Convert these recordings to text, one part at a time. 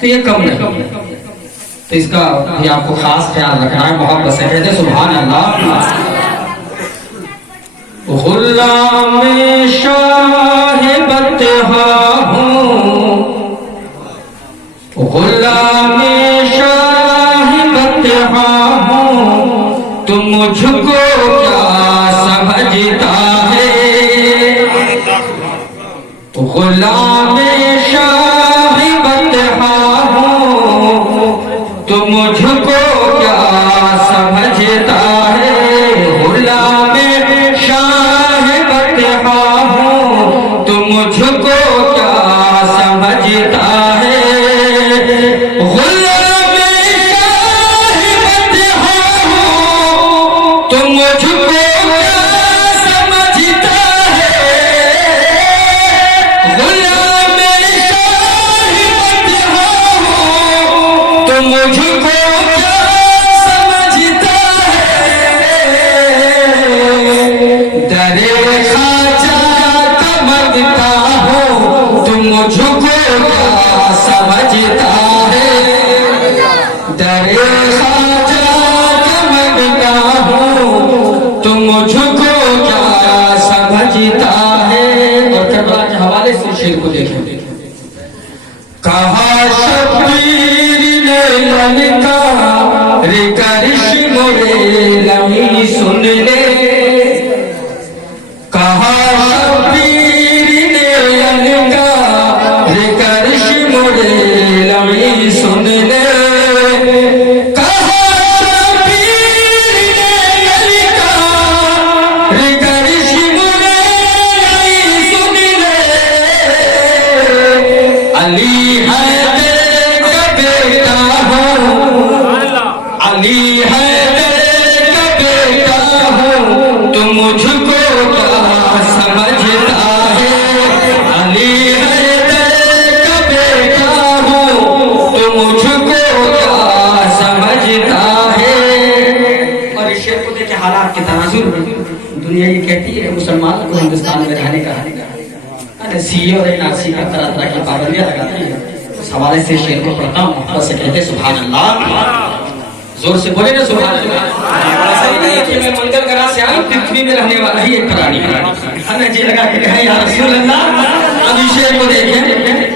تو یہ کم نہیں، تو اس کا بھی آپ کو خاص خیال رکھنا ہے، محبت سے کہتے سبحان اللہ۔ غلام شاہ بطحا ہوں، غلام شاہ بطحا ہوں، تو مجھ کو کیا سمجھتا ہے، غلام شاہ بطحا ہوں، تو مجھ کو کیا سمجھتا ہے، غلام شاہ بطحا ہوں، تو مجھ کو کیا سمجھتا ہے، غلام شاہ بطحا ہوں، تو مجھ کو کیا سمجھتا ہے، غلام شاہ بطحا ہوں، تو مجھ کو کیا سمجھتا ہے، در خواجہ کا مدتا ہوں، تو مجھ کو کیا سمجھتا ہے، در خواجہ کا مدتا ہوں، تو مجھ کو کیا سمجھتا ہے۔ اور کربلا کے حوالے سے شعر کو دیکھیں، کہا شبیر نے للکار کرش مرے لمی سن لے، کہا شبیر نے للکار کرش مرے لمی سن لے، کہا شبیر نے للکار کرش مرے لمی سن لے، علی حیدر کا بیٹا ہوں، علی حیدر کا بیٹا ہوں، تو مجھ کو کیا سمجھتا ہے، علی حیدر کا بیٹا ہوں، تو مجھ کو کیا سمجھتا ہے۔ اور اس شعر کو دیکھیں حالات کے تناظر میں، دنیا یہ کہتی ہے مسلمان کو ہندوستان میں رہنے کا سی اور این آر سی کا طرح طرح کی پابندیاں لگاتی ہے، اس حوالے سے شعر کو پڑھتا ہوں، محبت سے کہتے سبحان اللہ، زور سے بولے نا سبحان اللہ۔ ایسا ہی نہیں کہ میں منگل گرہ سے آئی، پرتھوی میں رہنے والا ہی ایک پرانی، ہمیں جی لگا کہ کہیں یا رسول اللہ۔ اب اس شعر کو دیکھیں،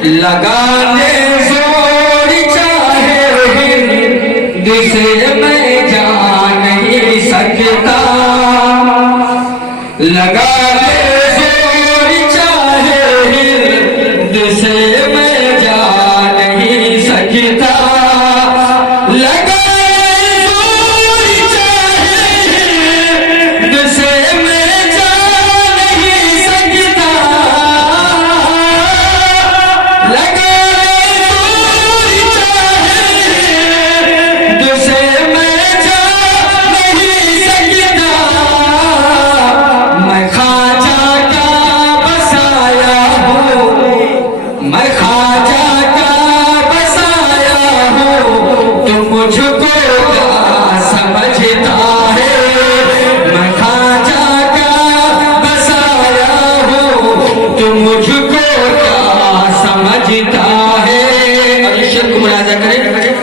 لگانے زور چاہے ہند سے میں جا نہیں سکتا، لگانے زور چاہے ہند سے میں جا نہیں سکتا،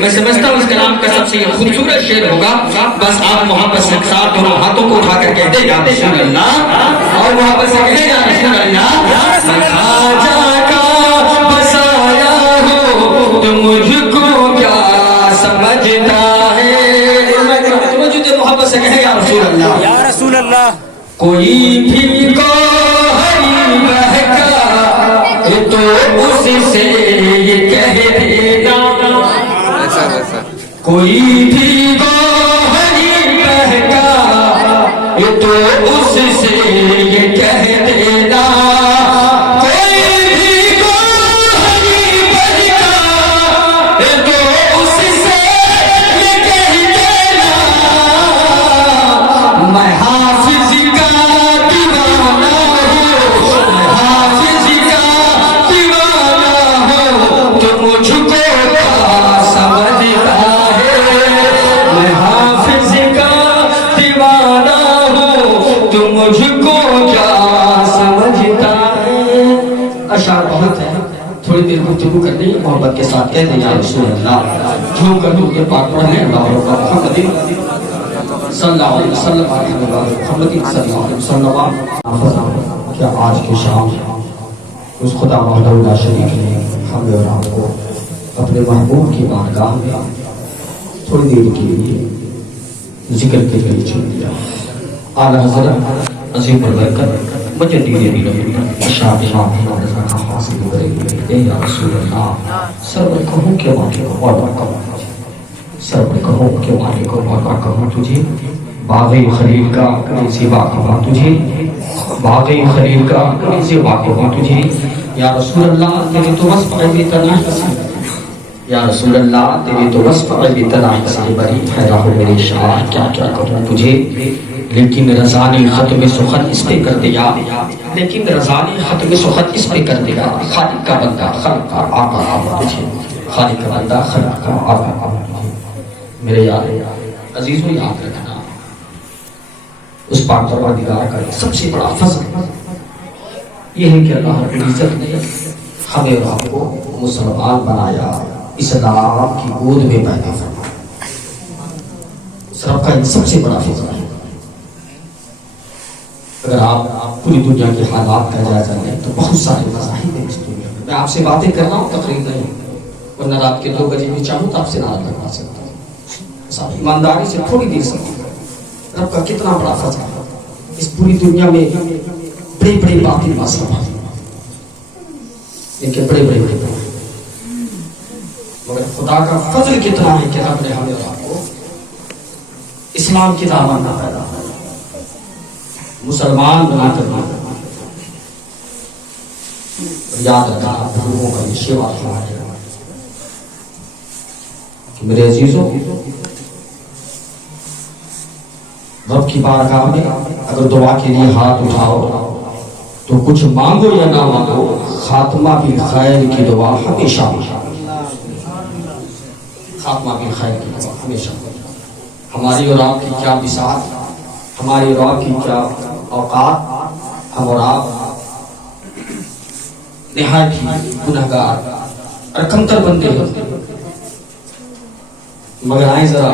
میں سمجھتا ہوں اس کلام کا سب سے خوبصورت شعر ہوگا، بس آپ محبت سے ساتھ دونوں ہاتھوں کو اٹھا کر کہتے یا رسول اللہ، اور محبت سے کہتے یا رسول اللہ، میں خواجہ کا بسایا ہوں، تو مجھ کو کیا سمجھتا ہے، محبت سے کہے یا رسول اللہ، یا رسول اللہ، کوئی بھی گوہری بہکا تو اس سے یہ کہہ دینا، کوئی بھی گوہری بہکا تو اس سے یہ کہہ دینا، کوئی بھی گوہری بہکا تو اس سے یہ کہہ دینا، میں حافظ کا دیوانہ ہوں، میں حافظ کا دیوانہ ہوں، تو مجھ کو کیا سمجھتا ہے، محبت کے ساتھ کہہ دیں یا رسول اللہ، جھوم کر درود پاک پڑھ لیں، اللہم محمد صلی اللہ علیہ وسلم محمد صلی اللہ علیہ وسلم۔ کیا آج کی شام اس خدا وحدہ لا شریک نے ہمیں اور آپ کو اپنے محبوب کی بارگاہ میں تھوڑی دیر کے لیے ذکر کے لیے چن لیا۔ اعلیٰ حضرت عظیم البرکت مجدد اشاعت امام ہمارے رضا حاصل کرے اے یا رسول اللہ، سرور کہوں کہ واقع کو وعدہ کروں، سرور کہوں کہ واقع کو وعدہ کروں تجھے، باغ خلیل کا زیبا کہوں تجھے، باغ خلیل کا زیبا کہوں تجھے، یا رسول اللہ تیری تو وصف عیبی تناہ کسی، یا رسول اللہ تیری تو وصف عیبی تناہ کسی بری، حیرہ ہو میرے شاہ کیا کیا کروں تجھے، لیکن رضا نے ختم سخن اس پہ کر دیا، لیکن رضا نے ختم سخن اس پہ کر دیا، خالق کا بندہ خلق کا آقا آقا تجھے، خالق کا بندہ خلق کا آقا آقا تجھے۔ میرے یار عزیزوں یاد رکھنا، اس پاک پروردگار کا سب سے بڑا فضل یہ ہے کہ اللہ رب العزت نے ہمیں اور آپ کو مسلمان بنایا، اسلام کی گود میں پیدا فرمایا۔ اس رب کا سب سے بڑا فضل ہے۔ اگر آپ پوری دنیا کے حالات کا جائزہ لیں تو بہت سارے مذاہب ہیں اس دنیا میں۔ میں آپ سے باتیں کر رہا ہوں تقریر نہیں، ورنہ رات کے 2 بجے بھی چاہوں تو آپ سے نعرہ لگوا سکتا ہوں۔ صاحب ایمانداری سے تھوڑی دیر سکتے رب کا کتنا بڑا فضل ہے۔ اس پوری دنیا میں بڑی بڑی باتیں مسئلہ ہیں، لیکن بڑے مگر خدا کا فضل کتنا ہے کہ رب نے ہمیں اور آپ کو اسلام کی دامن نہ پیدا ہے، مسلمان بنا کر یاد رکھنا بزرگوں کا یہ شیوا ہے کہ میرے عزیزوں، رب کی بارگاہ میں اگر دعا کے لیے ہاتھ اٹھاؤ تو کچھ مانگو یا نہ مانگو، خاتمہ بھی خیر کی دعا ہمیشہ، خاتمہ بھی خیر کی دعا ہمیشہ۔ ہماری اور آپ کی کیا مثال، ہماری اور آپ کی کیا اوقات، ہم اور آپ نہایت ہی گنہگار اور کمتر بندے ہوتے، مگر آئیں ذرا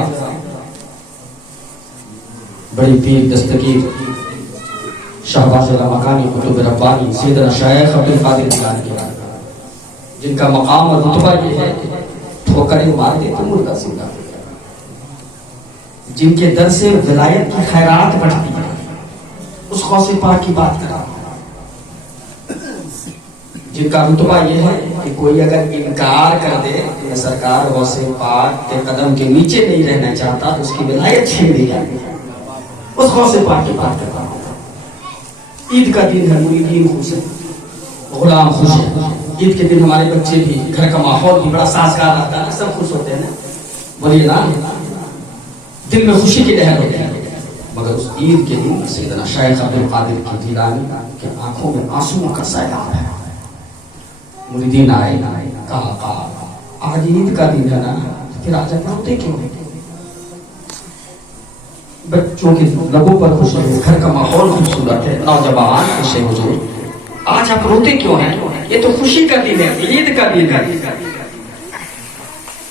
بڑی پیر دستگیر شہباز لامکانی قطب ربانی سیدنا شیخ عبدالقادر جیلانی کے، جن کا مقام اور رتبہ یہ ہے ٹھوکریں مار دیتے مردہ زندہ، جن کے در سے ولایت کی خیرات بڑھتی ہے، اس غوث پاک کی بات کرا، جن کا رتبہ یہ ہے کہ کوئی اگر انکار کر دے کہ سرکار غوث پاک کے قدم کے نیچے نہیں رہنا چاہتا تو اس کی ولایت چھین دی جاتی ہے، اس غوث پاک کی بات کرتا ہوں۔ عید کا دن ہے، مریدین خوش ہیں، غلام خوش ہیں، عید کے دن ہمارے بچے بھی، گھر کا ماحول بھی بڑا سازگار رہتا ہے، سب خوش ہوتے ہیں، بولیے نا، دل میں خوشی کی لہر ہوتی ہے۔ مگر اس عید کے دن سیدنا شیخ عبدالقادر جیلانی کے آنکھوں میں آنسوؤں کا سیلاب ہے۔ مریدین آئے، کہا آج عید کا دن ہے نا، پھر آج آپ روتے کیوں ہیں؟ بچوں کے لبوں پر خوش ہے، گھر کا ماحول خوبصورت ہے، نوجوان خوش ہے، حضور آج آپ روتے کیوں ہیں؟ یہ تو خوشی کا دن ہے، عید کا دن ہے،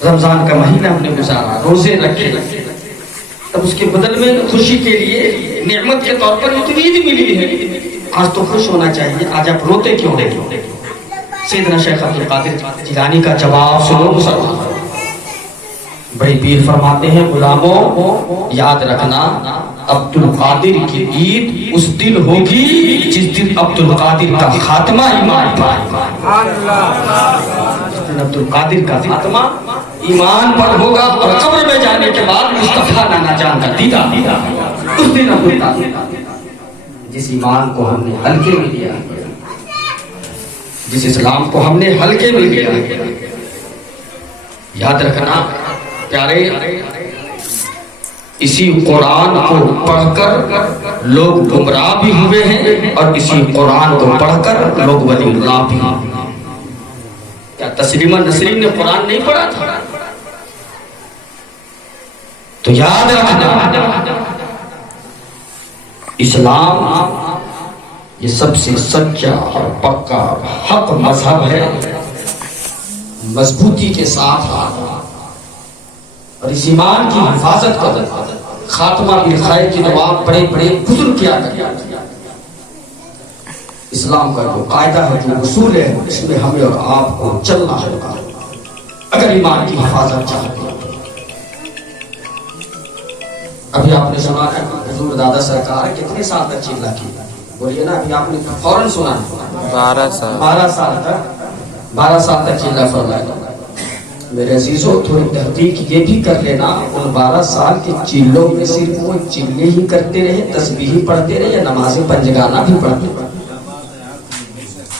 رمضان کا مہینہ ہم نے گزارا، روزے رکھے، تب اس کے بدل میں خوشی کے لیے نعمت کے طور پر یہ تو عید ملی ہے، آج تو خوش ہونا چاہیے، آج آپ روتے کیوں ہیں؟ سیدنا شیخ عبدالقادر جیلانی کا جواب سنو مسلمان، بڑی پیر فرماتے ہیں غلاموں یاد رکھنا، عبدالقادر کی عید اس دن ہوگی جس دن عبدالقادر کا خاتمہ ایمان پر، عبدالقادر کا خاتمہ ایمان پر ہوگا اور قبر میں جانے کے بعد مصطفیٰ نانا جان کا دیدار، اس دن عبدالقادر جس ایمان کو ہم نے ہلکے میں لیا، جس اسلام کو ہم نے ہلکے میں لیا، یاد رکھنا پیارے، اسی قرآن کو پڑھ کر لوگ گمراہ بھی ہوئے ہیں اور اسی قرآن کو پڑھ کر لوگ ولی اللہ بھی ہوئے۔ کیا تسلیمہ نسرین نے قرآن نہیں پڑھا تھا؟ تو یاد رکھنا اسلام یہ سب سے سچا اور پکا حق مذہب ہے مضبوطی کے ساتھ اور اس ایمان کی حفاظت کر خاتمہ بالخیر کی دعا بڑے بڑے بزرگ کیا کرتے۔ اسلام کا جو قاعدہ ہے، جو اصول ہے، اس میں ہمیں اور آپ کو چلنا ہوگا اگر ایمان کی حفاظت چاہتے ہیں۔ ابھی آپ نے سنا ہے حضور دادا سرکار کتنے سال تک چیلا کی؟ بولیے نا، ابھی آپ نے فوراً سنا 12 سال تک چیلا فرمایا۔ میرے عزیزوں تھوڑی تحقیق یہ بھی کر لینا، ان 12 سال کے چیلوں میں صرف وہ چیلے ہی کرتے رہے، تسبیح پڑھتے رہے، یا نماز پنجگانہ بھی پڑھتے رہے؟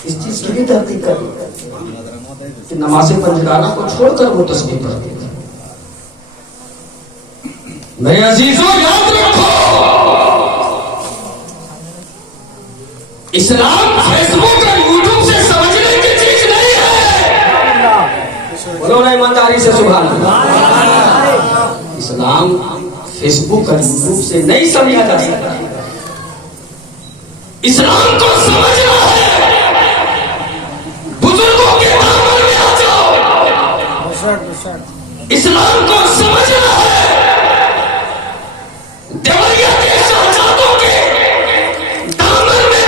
اس چیز کی بھی تحقیق کر لیں کہ نماز پنجگانہ کو چھوڑ کر وہ تسبیح پڑھتے تھے۔ میرے عزیزوں یاد رکھو، اسلام فیس بک اور یوٹیوب سے سمجھنے کی چیز نہیں ہے۔ بولو نا ایمانداری سے سبحان اللہ۔ اسلام فیس بک اور یوٹیوب سے نہیں سمجھا جا سکتا۔ اسلام کو سمجھنا ہے، بزرگوں کے عمل میں آ جاؤ۔ اسلام کو سمجھنا ہے، دیوریا کے شہزادوں کے دامن میں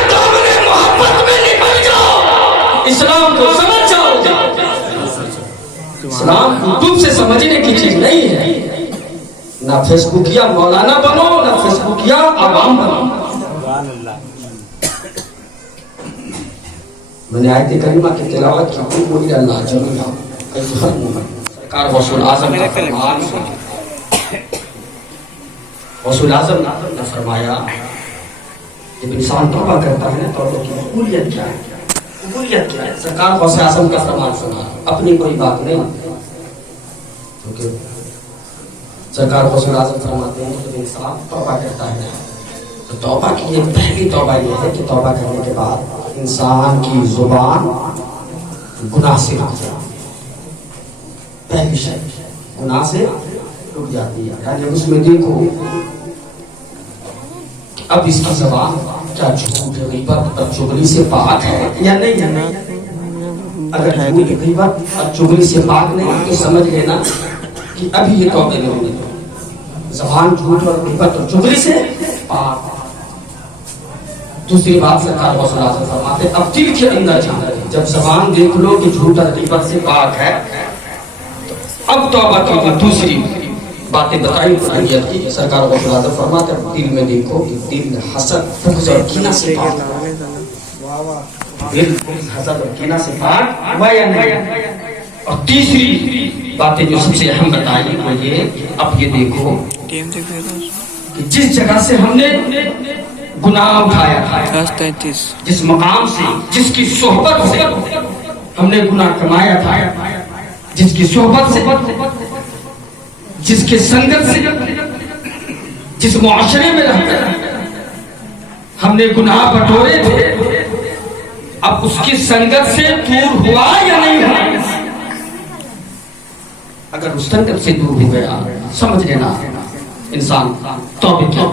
محبت میں نپٹ جاؤ۔ اسلام کو سمجھ جاؤ۔ اسلام یوٹیوب سے سمجھنے کی چیز نہیں ہے۔ نہ فیس بکیا مولانا بنو، نہ فیس بکیا عوام بنو۔ میں نے آیت کریمہ کی تلاوت کی، بولی اللہ جمیعا ایھا المؤمنون۔ سرکار غوث اعظم کا فرمان غوث اعظم نے فرمایا جب انسان توبہ کرتا ہے تو توبہ کی قبولیت کیا ہے؟ قبولیت کیا ہے؟ سرکار غوث اعظم کا فرمان سنا، اپنی کوئی بات نہیں، کیونکہ سرکار غوث اعظم فرماتے ہیں کہ جب انسان توبہ کرتا ہے تو توبہ کی یہ پہلی توبہ یہ ہے کہ توبہ کرنے کے بعد انسان کی زبان گناہ سے رک جائے۔ پہلی شے گناہ سے رک جاتی ہے۔ یعنی اس میں دیکھو اب اس کی زبان کیا جھوٹ غیبت اور چغلی سے پاک ہے یا نہیں ہے؟ اگر جھوٹ غیبت اور چغلی سے پاک نہیں تو سمجھ لینا کہ ابھی یہ توبہ نہیں ہوگی۔ زبان جھوٹ اور غیبت اور چغلی سے پاک۔ دوسری بات سرکار غوث اعظم فرماتے اب دل کے اندر جانا، جب زبان دیکھ لو کہ جھوٹ اور غیبت سے پاک ہے، اب توبہ کی جو دوسری باتیں بتائی نیت کی۔ سرکار غوث اعظم فرماتے دل میں دیکھو کہ دل حسد بغض اور کینہ سے پاک، دل حسد اور کینہ سے پاک ہوا یا نہیں۔ اور تیسری باتیں جو سب سے اہم بتائی وہ یہ کہ اب یہ دیکھو کہ جس جگہ سے ہم نے گناہ اٹھایا تھا، جس مقام سے، جس کی صحبت سے ہم نے گناہ کمایا تھا، جس کی صحبت سے، جس کے سنگت سے، جس معاشرے میں رہ کر ہم نے گناہ بٹورے تھے، اب اس کی سنگت سے دور ہوا یا نہیں ہوا؟ اگر اس سنگت سے دور ہو گیا سمجھ لینا انسان توبہ کیا،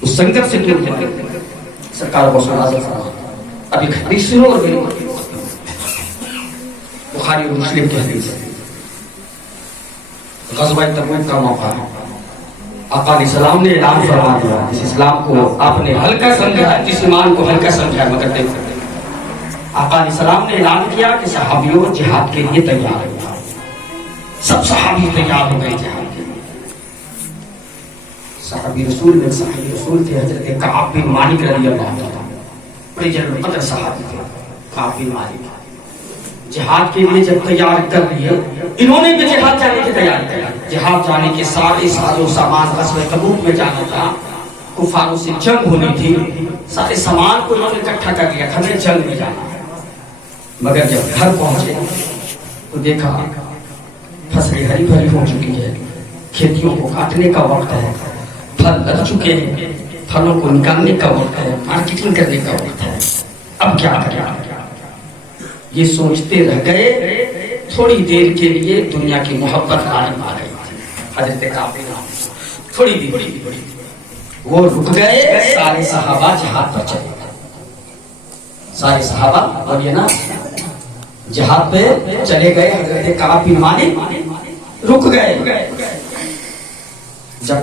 اس سنگت سے دور ہو گیا۔ سرکار غوث اعظم فرماتے اب ایک حدیث سنو اور بخاری اور مسلم کی حدیث ہے، غزوہ تبوک کا موقع ہے۔ آقا علیہ السلام نے اعلان فرما دیا، جس اسلام کو آپ نے ہلکا سمجھا، جس ایمان کو ہلکا سمجھا، مگر دیکھو آقا علیہ السلام نے اعلان کیا کہ صحابیوں جہاد کے لیے تیار ہو۔ سب صحابی تیار ہو گئے جہاد کے لیے۔ صحابی رسول تھے حضرت کعب بن مالک رضی اللہ عنہ، بڑے جلیل القدر صحابی تھے کعب بن مالک۔ جہاد کے لیے جب تیار کر لیے، انہوں نے بھی جہاد جانے کی تیاری کی۔ جہاد جانے کے سارے ساز و سامان، غزوہ تبوک میں جانا تھا، کفاروں سے جنگ ہونی تھی، سارے سامان کو انہوں نے اکٹھا کر لیا، ہمیں جنگ میں جانا ہے۔ مگر جب گھر پہنچے تو دیکھا فصلیں ہری بھری ہو چکی ہے، کھیتیوں کو کاٹنے کا وقت ہے، پھل لگ چکے ہیں، پھلوں کو نکالنے کا وقت ہے، مارکیٹنگ کرنے کا وقت ہے، اب کیا کریں؟ یہ سوچتے رہ گئے۔ تھوڑی دیر کے لیے دنیا کی محبت غالب آ گئی، حضرت کعب تھوڑی دیر وہ رک گئے، سارے صحابہ جہاد پر چلے گئے۔ سارے صحابہ اور یہ نا جہاد پہ چلے گئے. حضرت کعب بن مالک رک گئے. جب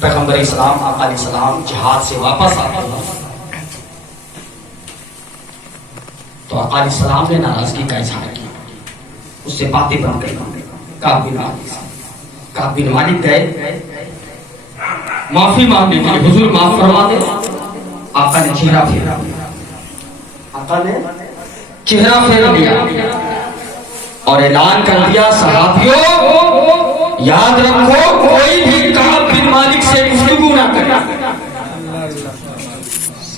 پیغمبر اسلام آقا علیہ السلام جہاد سے واپس آتے تو آقا علیہ السلام نے ناراضگی کا اظہار کیا. اس سے باتیں بن گئی. کعب بن مالک گئے معافی مانگنے کے لیے. حضور معاف فرما دے. آقا نے چہرہ پھیرا. آقا نے چہرہ پھیر لیا اور اعلان کر دیا صحابیوں یاد رکھو کوئی بھی کعب بن مالک سے گفتگو نہ کرے.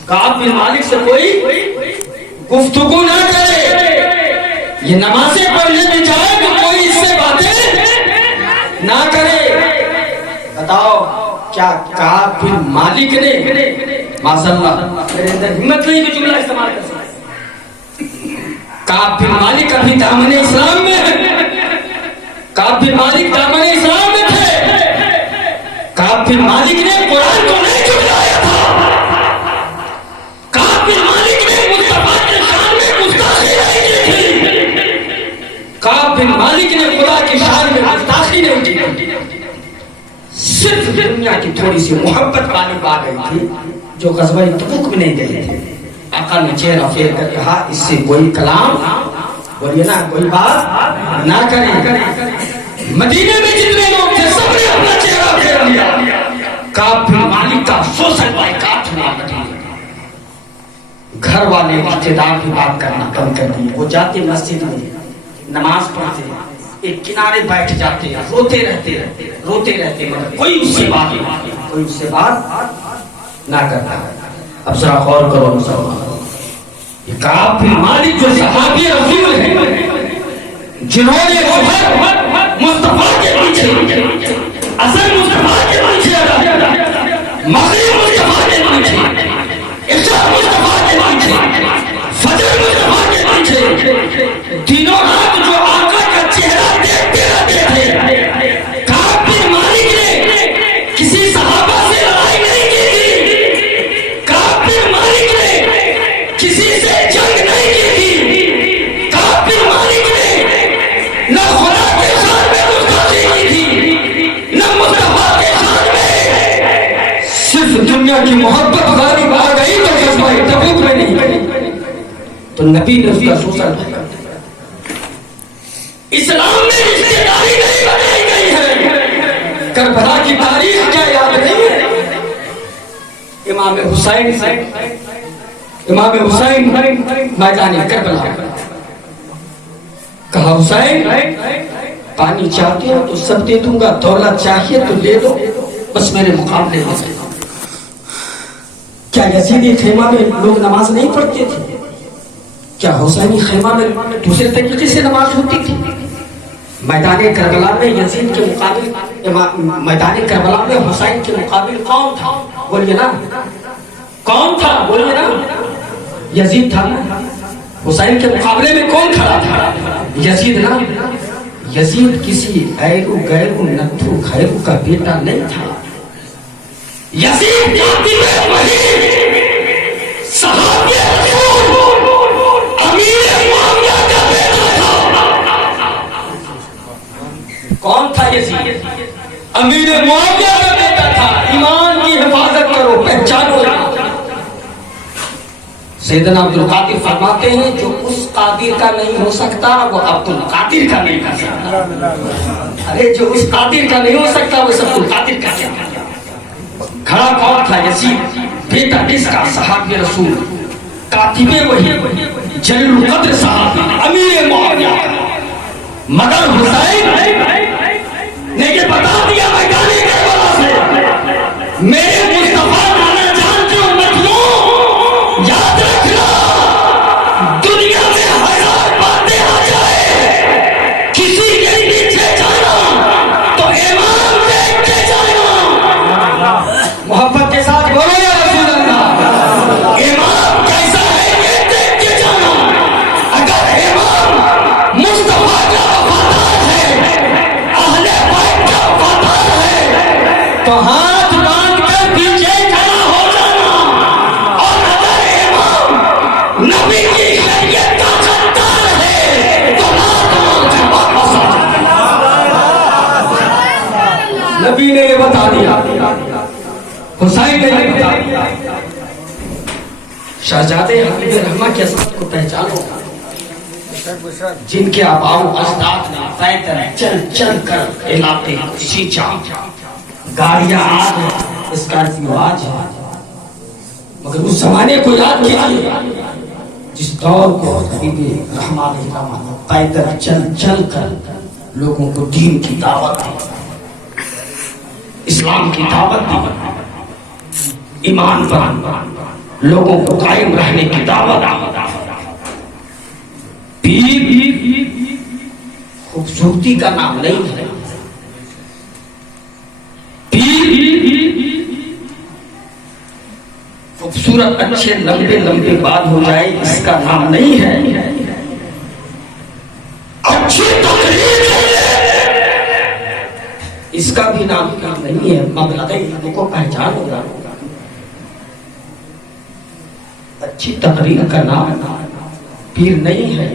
کعب بن مالک سے کوئی گفتگو نہ کرے. یہ نمازیں پڑھنے میں جائے تو کوئی اس سے باتیں نہ کرے. بتاؤ کیا کعب بن مالک نے معاذ اللہ میرے اندر ہمت نہیں کہ جملہ استعمال کر سکتا. کعب بن مالک ابھی دامن اسلام میں ہے. کعب بن مالک دامن اسلام میں تھے. کعب بن مالک نے قرآن کو نہیں جھٹلایا تھا. کعب بن مالک نے مصطفیٰ کے شان میں گستاخی نہیں کی تھی. کعب بن مالک نے خدا کی شان میں گستاخی نہیں کی. صرف دنیا کی تھوڑی سی محبت والی بات گئی تھی جو غزوہ تبوک میں نہیں گئی تھی. آقا نے چہرہ پھیر کر کہا اس سے کوئی کلام بولیے نا کوئی بات نہ کرے. مدینے میں جتنے لوگ تھے سب نے اپنا چہرہ پھیر لیا. کعب بن مالک کا سوشل بائیکاٹ ہوا. گھر والے رشتے دار کی بات کرنا بند کر دیے. وہ جاتے مسجد میں نماز پڑھتے ایک کنارے بیٹھ جاتے روتے رہتے مگر کوئی اس سے بات نہ کرتا. اب ذرا غور کرو مسلمان. یہ کعب بن مالک جو صحابی رسول ہیں جنہوں نے مصطفیٰ کے پیچھے اصل مصطفیٰ کے پیچھے مغرب مصطفیٰ کے پیچھے عشاء مصطفیٰ کے پیچھے فجر مصطفیٰ کے پیچھے تینوں رات جو آقا کا چہرہ دیکھتے رہتے تھے. کعب بن مالک نے کسی صحابہ سے لڑائی نہیں کی تھی. کعب بن مالک نے کسی سے جنگ نہیں کی تھی. کعب بن مالک نے نہ خدا کے شان میں گستاخی کی تھی نہ مصطفیٰ کے شان میں. صرف دنیا کی محبت غالب آ گئی تو غزوہ تبوک میں نہیں گئی تو نبی نے اس کا سوچا. اسلام میں رشتے داری نہیں بنائی گئی ہے. کربلا کی تاریخ کیا یاد نہیں ہے. امام حسین میدان کربلا کہا حسین پانی چاہتے ہو تو سب دے دوں گا, دولت چاہیے تو لے دو, بس میرے مقابلے میں. کیا یزیدی خیمہ میں لوگ نماز نہیں پڑھتے تھے؟ کیا حسینی خیمہ میں دوسرے طریقے سے نماز ہوتی تھی؟ میدان کربلا میں یزید کے مقابل میدان کربلا میں حسین کے مقابل کون تھا؟ بولیے نا کون تھا؟ بولیے نا یزید تھا. حسین کے مقابلے میں کون کھڑا تھا؟ یزید نا. یزید کسی ایرو گیرو نتھو خیرو کا بیٹا نہیں تھا. یزید صحابی رسول امیر معاویہ کا بیٹا تھا. کون تھا یزید؟ امیر معاویہ کا بیٹا تھا. ایمان کی حفاظت کرو, پہچانو. سیدنا عبدالقادر فرماتے ہیں جو اس قادر کا نہیں ہو سکتا وہ عبدالقادر کا نہیں کر سکتا. ارے جو اس قادر کا نہیں ہو سکتا وہ عبدالقادر کا کیا. کھڑا کون تھا؟ یزید بیٹا جس کا صحابی رسول کاتب وحی جلیل القدر صحابی امیر معاویہ. مگر حسین نے یہ بتا دیا میدان کربلا سے میرے مصطفیٰ نانا جان کی امت کو یاد رکھنا دنیا میں ہزار باتیں آ جائے کسی کے پیچھے جانا تو امام دیکھ کے جانا. محبت کے ساتھ بولو یا رسول اللہ. امام کیسا ہے یہ دیکھ کے جانا. اگر امام مصطفیٰ کا وفادار ہے اہل بیت کا وفادار ہے تو ہاتھ باندھ کر پیچھے کھڑا ہو جانا. اور اگر امام نبی کی شریعت کا نبی نے یہ بتا دیا، حسین نے یہ بتا دیا۔ شہزادے حبیب رحمہ کی عظمت کو پہچانو، جن کے آباء و اجداد نے پیدل چل چل کر علاقے کو سینچا، گاڑیاں آج ہیں، اسکارپیو آج ہے، مگر اس زمانے کو یاد کیجیے جس دور کو حبیب رحمہ نے پیدل چل چل کر لوگوں کو دین کی دعوت دی، اسلام کی دعوت دی، ایمان پر لوگوں کو قائم رہنے کی دعوت دی۔ پیر خوبصورتی کا نام نہیں ہے، پیر خوبصورت اچھے لمبے لمبے بال ہو جائے اس کا نام نہیں ہے، اچھی تقریر اس کا بھی نام نہیں ہے، مبلغ علم کو پہچان ہوگا۔ اچھی تقریر کا نام پیر نہیں ہے،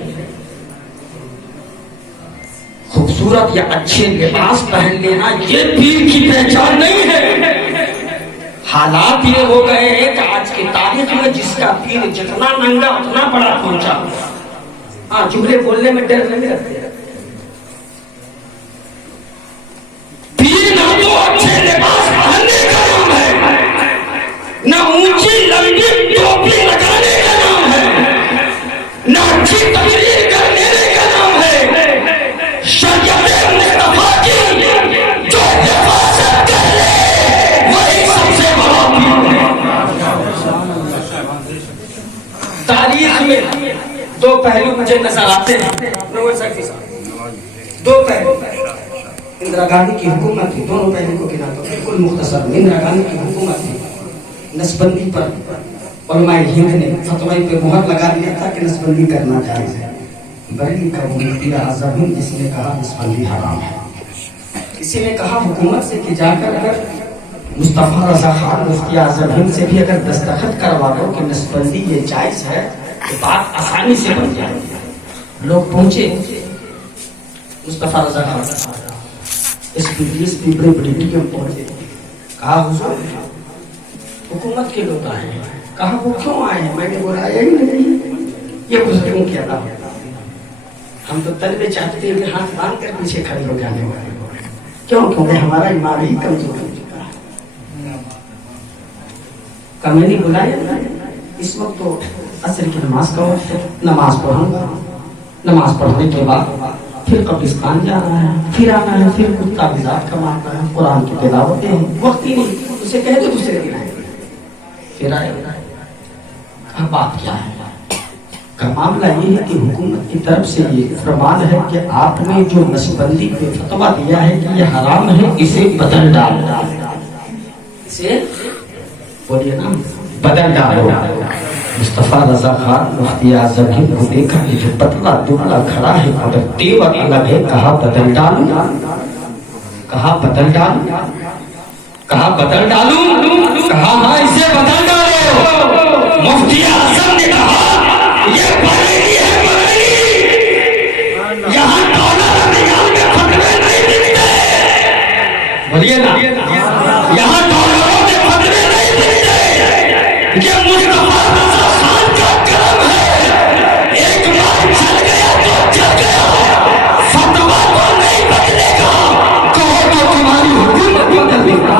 خوبصورت یا اچھے لباس پہن لینا یہ پیر کی پہچان نہیں ہے۔ حالات یہ ہو گئے ہیں کہ آج کی تاریخ میں جس کا پیر جتنا ننگا اتنا بڑا پہنچا۔ ہاں جملے بولنے میں ڈر نہیں رہتے، پیر نہ تو اچھے لباس پہننے کا نام ہے، نہ اونچی لمبی ٹوپی لگانے کا نام ہے، نہ اچھی تقریر کرنے کا نام ہے۔ شریعت مصطفیٰ کی جو حفاظت کرے وہی سب سے بڑا پیر ہے۔ تاریخ میں دو پہلو مجھے نظر آتے ہیں، دو پہلو۔ اندرا گاندھی کی حکومت تھی، دونوں پہلو کو گنا تو بالکل مختصر۔ اندرا گاندھی کی حکومت تھی، نسبندی پر علماء ہند نے فتوی پہ مہر لگا دیا تھا کہ نسبندی کرنا جائز ہے۔ بریلی کا وہ مفتی اعظم ہند جس نے کہا نسبندی حرام ہے۔ کسی نے کہا حکومت سے کہ جا کر اگر مصطفیٰ رضا خان مفتی اعظم ہند سے بھی اگر دستخط کروا دو کہ نسبندی یہ جائز ہے تو بات آسانی سے بن جائے گی۔ لوگ پہنچے، مصطفیٰ رضا خان اس پی بڑی ٹیم پہنچے، کہا حضور حکومت کے لوگ آئے ہیں۔ کہا وہ کیوں آئے ہیں؟ میں نے بولا یہی نہیں، یہ بزرگوں کی ادا ہے، ہم تو طلبے چاہتے ہیں کہ ہاتھ باندھ کر پیچھے کھڑے ہو جانے والے، کیوں؟ کیونکہ ہمارا ایمان ہی کمزور ہو چکا ہے۔ میں نے بلایا، اس وقت تو عصر کی نماز کا وقت ہے، نماز پڑھوں گا، نماز پڑھنے کے بعد پھر قبرستان جانا ہے، پھر آنا ہے، پھر کچھ تعویذات کمانا ہے، قرآن کی تلاوتیں ہیں، وقت ہی نہیں، اسے کہہ دو دوسرے دن آئے۔ پھر آئے، کہا بات کیا ہے؟ کا معاملہ یہ ہے کہ حکومت کی طرف سے یہ فرمان ہے کہ آپ نے جو نسبندی پہ فتویٰ دیا ہے کہ یہ حرام ہے، اسے بدل ڈالو، اسے بولیے نا بدل ڈالو۔ مصطفیٰ رضا خان مفتی اعظم ہند کو دیکھا کہ جو پتلا دبلا کھڑا ہے مگر تیور الگ ہے، کہا بدل ڈالو، کہا بدل ڈالو، کہا بدل ڈالو، کہا ہاں اسے بدل ڈالو۔ مفتی اعظم نے کہا یہ بریلی ہے، بریلی، یہاں ڈالر ریال میں فتوے نہیں ملتے، بولیے نا، یہاں ڈالروں میں فتوے نہیں ملتے، یہ مصطفیٰ رضا خان کا کرم ہے، ایک بار چل گیا تو چل گیا، فتویٰ تو نہیں بدلے گا، کہو تو تمہاری حکومت بدلے گا،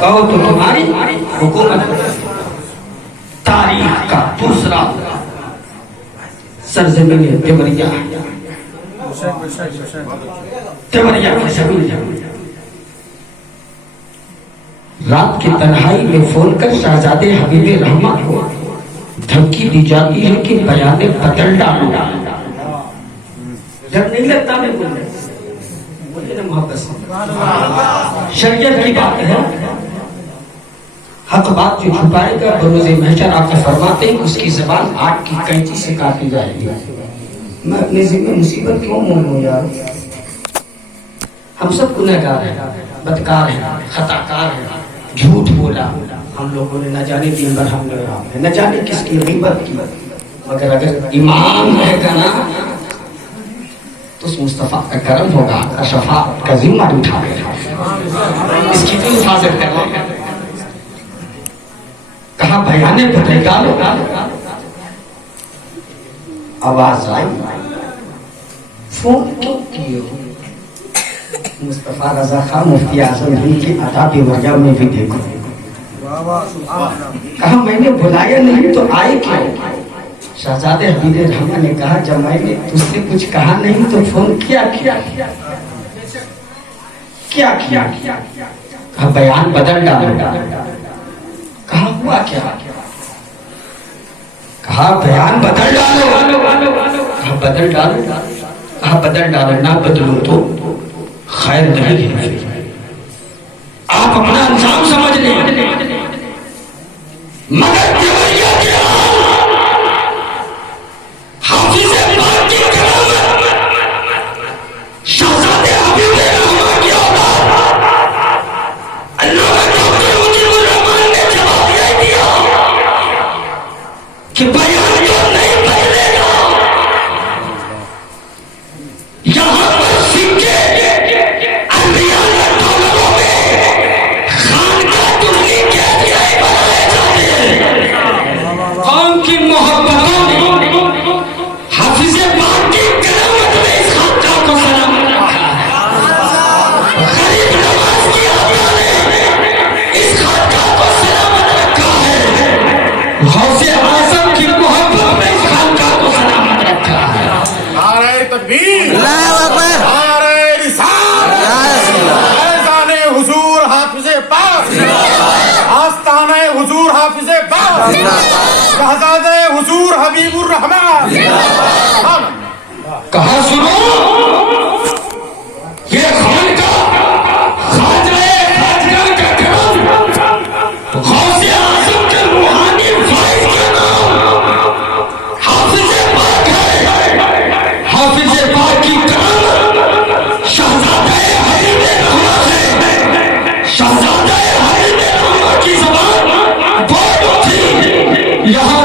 کہو تو تمہاری حکومت بدلے گا۔ تاریخ کا دوسرا سرزمین دیوریا، دیوریا کی زمین، رات کی تنہائی میں فون کر شہزادے حبیب رحمہ کو دھمکی دی جاتی ہے کہ بیان بدل ڈالو۔ جب نہیں لگتا میں بولے نا محبت سے، شریعت کی بات ہے، حق بات جو چھپائے گا بروز محشر آقا فرماتے ہیں اس کی زبان آگ کی کینچی سے کاٹی جائے گی۔ میں اپنے ذمہ مصیبت کیوں مول ہوں یار؟ ہم سب گنہگار ہیں، بدکار ہیں، خطاکار ہیں، جھوٹ بولا ہم لوگوں نے، نہ جانے دن بھر ہم نے، نہ جانے کس کی غیبت کی، مگر اگر ایمان رہے گا نا تو اس مصطفیٰ کا کرم ہوگا کا شفاعت کا ذمہ اٹھا گیا اس کی بھی حفاظت کرنا کہا بیانے بدل ڈالو آواز آئی فون کیوں کیے ہو مصطفیٰ رضا خان مفتی اعظم ہند کی عطا مریم میں بھی دیکھو کہا میں نے بلایا نہیں تو آئے کیوں شہزادے حبیب رحمان نے کہا جب میں نے تجھ سے کچھ کہا نہیں تو فون کیا کہا بیان بدل ڈالو کہا ہوا کیا کہا بیان بدل ڈالو کہا بدل ڈالو کہا بدل ڈالو نہ بدلوں تو خیر نہیں ہے آپ اپنا انجام سمجھ لیں مگر شہزادے حضور حبیب الرحمان کہا سنو یہ خاجہ کا کرم غوث اعظم کے روحانی فائز کا نام حافظ پاک ہے حافظ پاک کی کرم شہزادہ حبیب رحمان ہے شہزادہ حبیب رحمان کی زبان بہت تھی یہاں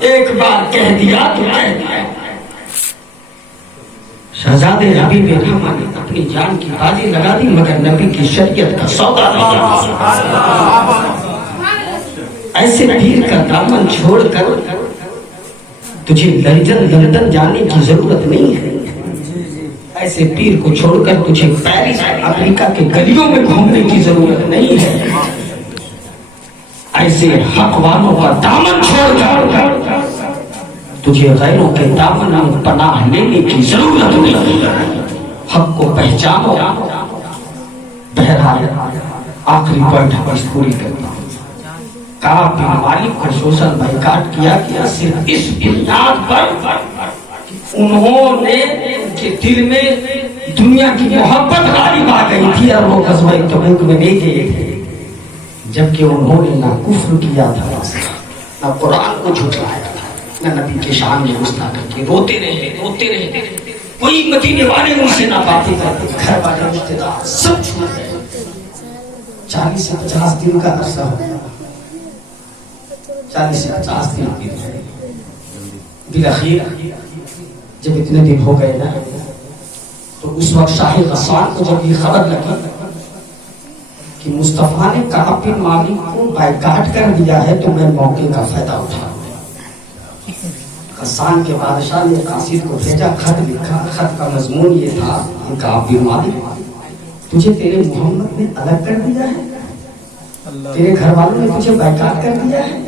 ایک بار کہہ دیا تو کہہ دیا شہزادے حبیب رحمان نے اپنی جان کی بازی لگا دی مگر نبی کی شریعت کا سودا نہیں ایسے پیر کا دامن چھوڑ کر تجھے لندن جانے کی ضرورت نہیں ہے ایسے پیر کو چھوڑ کر تجھے پیرس امریکہ کے گلیوں میں گھومنے کی ضرورت نہیں ہے ایسے حق والوں کا دامن چھوڑ کر تجھے غیروں کے دامن میں پناہ لینے کی ضرورت نہیں حق کو پہچانو بہرحال آخری بیٹھک اس پوری کرتا ہوں کعب بن مالک کو سوشل بائیکاٹ کیا گیا صرف اس بنیاد پر انہوں نے کے دل میں دنیا کی محبت غالب آ گئی تھی اور وہ غزوہ تبوک میں نہیں گئے تھے جبکہ انہوں نے نہ کفر کیا تھا نہ قرآن کو جھٹلایا تھا نہ نبی کے شان میں غصہ کر کے روتے رہے کوئی مدینے والے ان سے نہ باتیں کرتے گھر والے رشتے دار سب چھوڑ گئے 40 سے 50 دن کا عرصہ ہو گیا 40 سے 50 دن بالآخر جب اتنے دن ہو گئے نا تو اس وقت شاہ غسان کو جب یہ خبر لگی کہ مصطفیٰ نے کعب بن مالک کو بائیکاٹ کر دیا ہے تو میں موقع کا فائدہ اٹھا غسان کے بادشاہ نے قاصد کو بھیجا خط لکھا خط کا مضمون یہ تھا کہ کعب بن مالک تجھے تیرے محمد نے الگ کر دیا ہے تیرے گھر والوں نے تجھے بائیکاٹ کر دیا ہے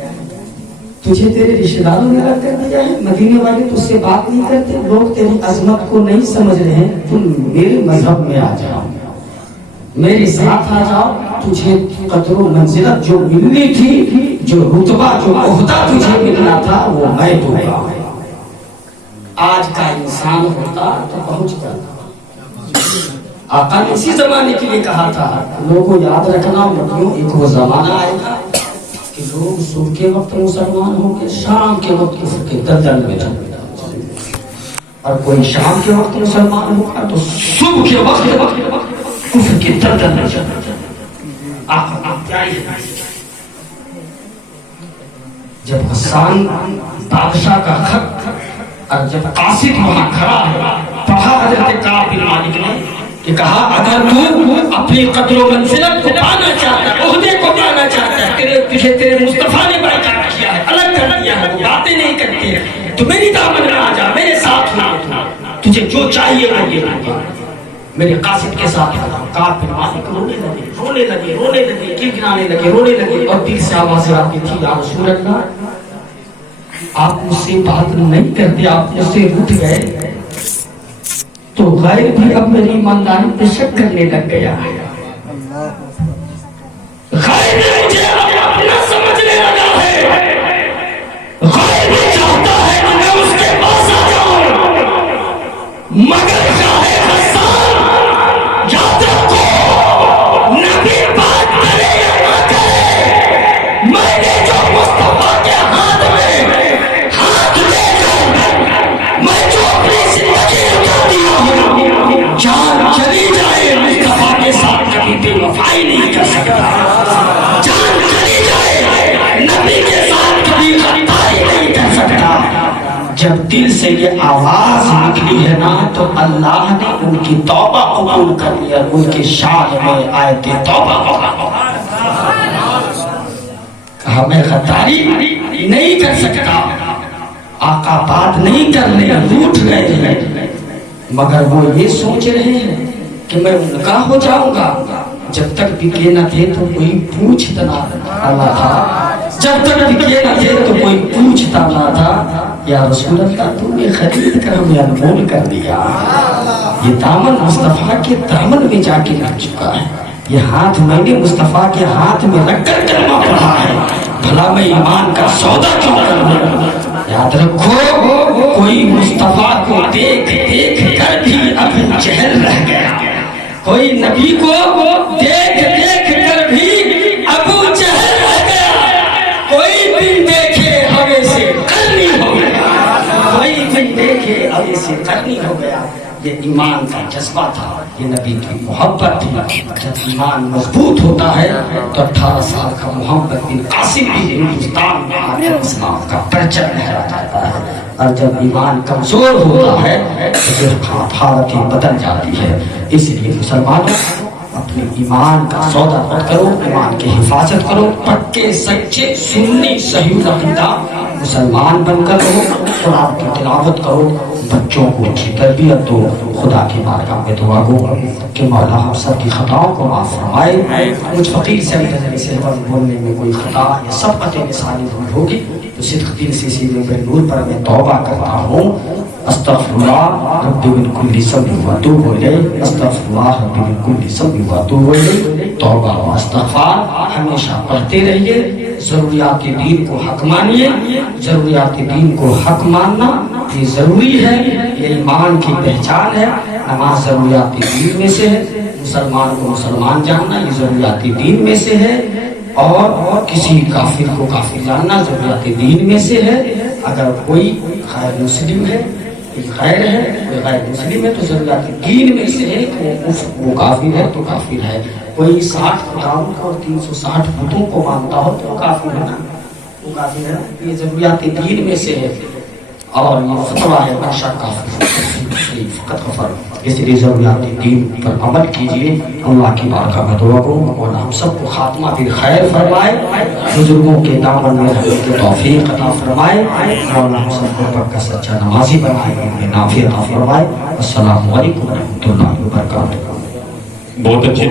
تجھے تیرے رشتہ داروں نے الگ کر دیا ہے مدینے والے تجھ سے بات نہیں کرتے لوگ تیری عظمت کو نہیں سمجھ رہے ہیں تم میرے مذہب میں آ جاؤ میرے ساتھ آ جاؤ تجھے قدر و منزلت جو ملنی تھی جو رتبہ جو عہدہ تجھے ملنا تھا وہ میں دوں گا آج کا انسان ہوتا تو پہنچ جاتا آقا نے اسی زمانے کے لیے کہا تھا لوگوں یاد رکھنا مطلب ایک وہ زمانہ آئے گا کہ لوگ صبح کے وقت مسلمان ہوں گے شام کے وقت کفر کے دلدل میں جائیں اور کوئی شام کے وقت مسلمان ہوگا تو صبح کے وقت کفر کی دلدل میں چلا جب حسان بادشاہ کا خط اور جب قاصد وہاں کھڑا ہے پڑھا حضرت کعب بن مالک نے کہ کہا اگر تو اپنی قدر و منزلت کو پانا چاہتا ہے عہدے کو پانا چاہتا ہے تیرے پیچھے تیرے مصطفیٰ نے بائیکاٹ کیا ہے الگ کر دیا ہے وہ باتیں نہیں کرتے ہیں تو میری دامن میں آ جا میرے ساتھ ہو تجھے جو چاہیے وہ یہ لگے میرے قاصد کے ساتھ کعب بن مالک رونے لگے گنگنانے لگے اور دل سے آوازیں آتی تھی یا رسول اللہ آپ مجھ سے بات نہیں کرتے آپ مجھ سے اٹھ گئے تو غیر بھی اب میری ایمانداری پہ شک کرنے لگ گیا ہے غیر بھی مجھے اب اپنا سمجھنے لگا ہے غیر بھی چاہتا ہے کہ میں اس کے پاس آ جاؤں مگر چاہے حسان یاد رکھو نبی بات کرے یا نہ کرے میں نے جو مصطفیٰ کے ہاتھ میں ہاتھ لے کر میں جو اپنی زندگی لگا دیا ہوں جان چلی جائے مصطفیٰ کے ساتھ کبھی بے وفائی نہیں کر سکتا جان چلی جائے نبی کے ساتھ کبھی غداری نہیں کر سکتا جب دل سے یہ آواز نکلی ہے نا تو اللہ نے ان کی توبہ قبول کر لیا ان کے شان میں آیت توبہ کہا میں غداری نہیں کر سکتا آقا بات نہیں کر رہے روٹ گئے ہیں مگر وہ یہ سوچ رہے ہیں کہ میں ان کا ہو جاؤں گا جب تک بکے نہ تھے تو کوئی پوچھتا نہ تھا جب تک بکے نہ تھے تو کوئی پوچھتا نہ تھا یا رسول اللہ تم نے خرید کر ہمیں انمول کر دیا یہ دامن مصطفیٰ کے دامن میں جا کے لگ چکا ہے یہ ہاتھ میں نے مصطفیٰ کے ہاتھ میں رکھ کر کلمہ پڑھا ہے بھلا میں ایمان کا سودا کیوں کروں یاد رکھو کوئی مصطفیٰ کو دیکھ کر بھی ابھی جہل رہ گیا کوئی نبی کو دیکھ کر بھی ابو جہل رہ گیا کوئی بن دیکھے ہوے سے کرنی ہو گیا کوئی بن دیکھے ہوے سے کرنی ہو گیا یہ ایمان کا جذبہ تھا یہ نبی کی محبت تھی جب ایمان مضبوط ہوتا ہے تو 18 سال کا محمد بن قاسم بھی ہندوستان میں آ کر اسلام کا پرچم لہرا جاتا ہے اور جب ایمان کمزور ہوتا ہے تو پھر حالت بدل جاتی ہے اس لیے مسلمانوں اپنے ایمان کا سودا مت کرو ایمان کی حفاظت کرو پکے سچے سنی صحیح عقیدہ مسلمان بن کر رہو قرآن کی تلاوت کرو بچوں کو اچھی تربیت دو خدا کی بارگاہ میں دعا گو کہ مولا ہم سب کی خطاؤں کو معاف فرمائے مجھ فقیر سے نظر سے بولنے میں کوئی خطا یا سبقت نثاری بھول ہوگی تو صدق دل سے سیدھے نور پر میں توبہ کرتا ہوں استغفر اللہ رب من کل ذنب و اتوب الیہ استغفر اللہ رب من کل ذنب و اتوب الیہ توبہ و استغفار ہمیشہ پڑھتے رہیے ضروریات دین کو حق مانیے ضروریات دین کو حق ماننا یہ ضروری ہے یہ ایمان کی پہچان ہے نماز ضروریات دین میں سے ہے مسلمان کو مسلمان جاننا یہ ضروریات دین میں سے ہے اور کسی کافر کو کافر جاننا ضروریات دین میں سے ہے اگر کوئی غیر مسلم ہے غیر ہے کوئی غیر مسلم ہے تو ضروریات دین میں سے ہے وہ کافر ہے تو کافر ہے کوئی 60 خداؤں کو اور 360 بتوں کو مانتا ہو تو وہ کافر ہے نا وہ کافر ہے نا یہ ضروریات دین میں سے ہے اور یہ فتویٰ ہے نشہ کافر فقط کفر اس لیے ضروریات دین پر عمل کیجیے اللہ کی بارگاہ میں دعا کروں مولا ہم سب کو خاتمہ بالخیر فرمائے بزرگوں کے دامن میں رہنے کی توفیق عطا فرمائے مولا ہم سب کو پکا سچا نمازی بنائے ہمیں نافع عطا فرمائے السلام علیکم ورحمۃ اللہ وبرکاتہ بہت اچھے